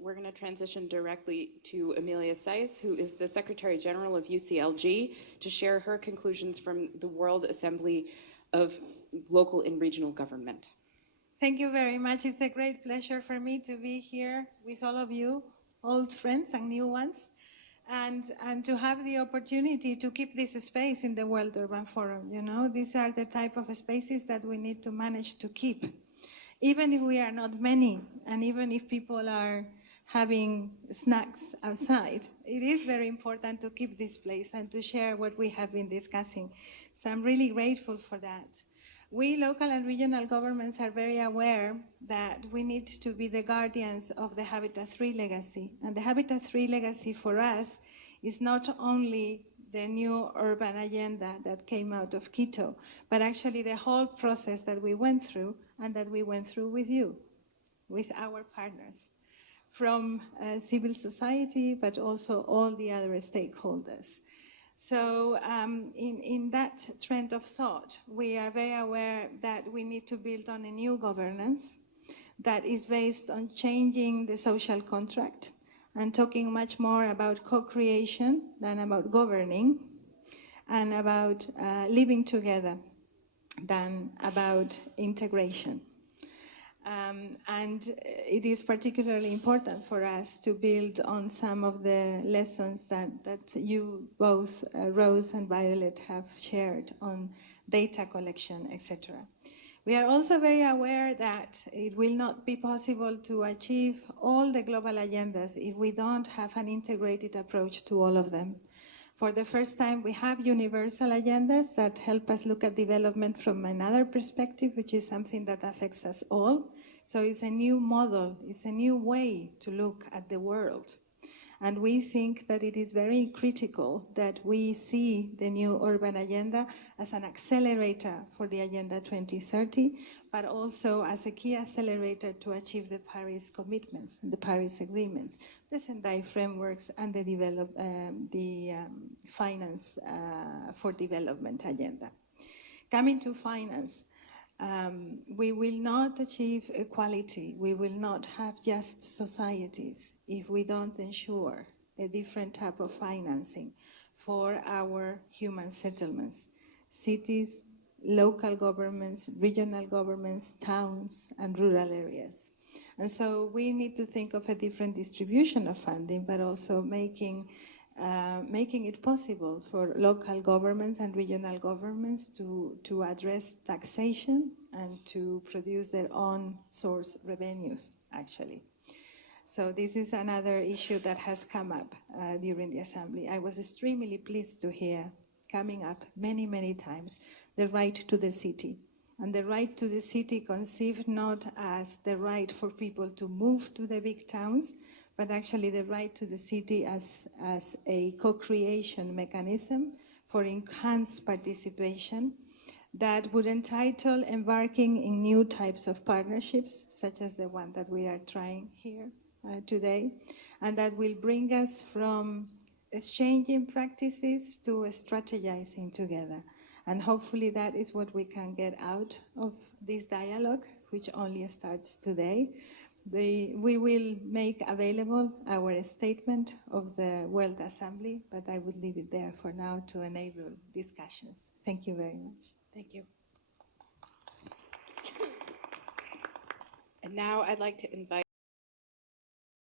we're going to transition directly to Emilia Saiz, who is the Secretary General of UCLG, to share her conclusions from the World Assembly of Local and Regional Government. Thank you very much. It's a great pleasure for me to be here with all of you, old friends and new ones, and to have the opportunity to keep this space in the World Urban Forum. You know, these are the type of spaces that we need to manage to keep. Even if we are not many, and even if people are having snacks outside, it is very important to keep this place and to share what we have been discussing. So I'm really grateful for that. We local and regional governments are very aware that we need to be the guardians of the Habitat 3 legacy. And the Habitat 3 legacy for us is not only the new urban agenda that came out of Quito, but actually the whole process that we went through and that we went through with you, with our partners, from civil society, but also all the other stakeholders. So in that trend of thought, we are very aware that we need to build on a new governance that is based on changing the social contract and talking much more about co-creation than about governing, and about living together than about integration. And it is particularly important for us to build on some of the lessons that you both, Rose and Violet, have shared on data collection, etc. We are also very aware that it will not be possible to achieve all the global agendas if we don't have an integrated approach to all of them. For the first time, we have universal agendas that help us look at development from another perspective, which is something that affects us all. So it's a new model, it's a new way to look at the world. And we think that it is very critical that we see the new urban agenda as an accelerator for the Agenda 2030, but also as a key accelerator to achieve the Paris commitments, the Paris agreements, the Sendai frameworks, and the finance for development agenda. Coming to finance, we will not achieve equality, we will not have just societies if we don't ensure a different type of financing for our human settlements, cities, local governments, regional governments, towns, and rural areas. And so we need to think of a different distribution of funding, but also making it possible for local governments and regional governments to address taxation and to produce their own source revenues, actually. So this is another issue that has come up during the Assembly. I was extremely pleased to hear coming up many, many times the right to the city. And the right to the city conceived not as the right for people to move to the big towns, but actually the right to the city as a co-creation mechanism for enhanced participation that would entitle embarking in new types of partnerships, such as the one that we are trying here today, and that will bring us from exchanging practices to strategizing together. And hopefully that is what we can get out of this dialogue, which only starts today. We will make available our statement of the World Assembly, but I would leave it there for now to enable discussions. Thank you very much. Thank you. And now I'd like to invite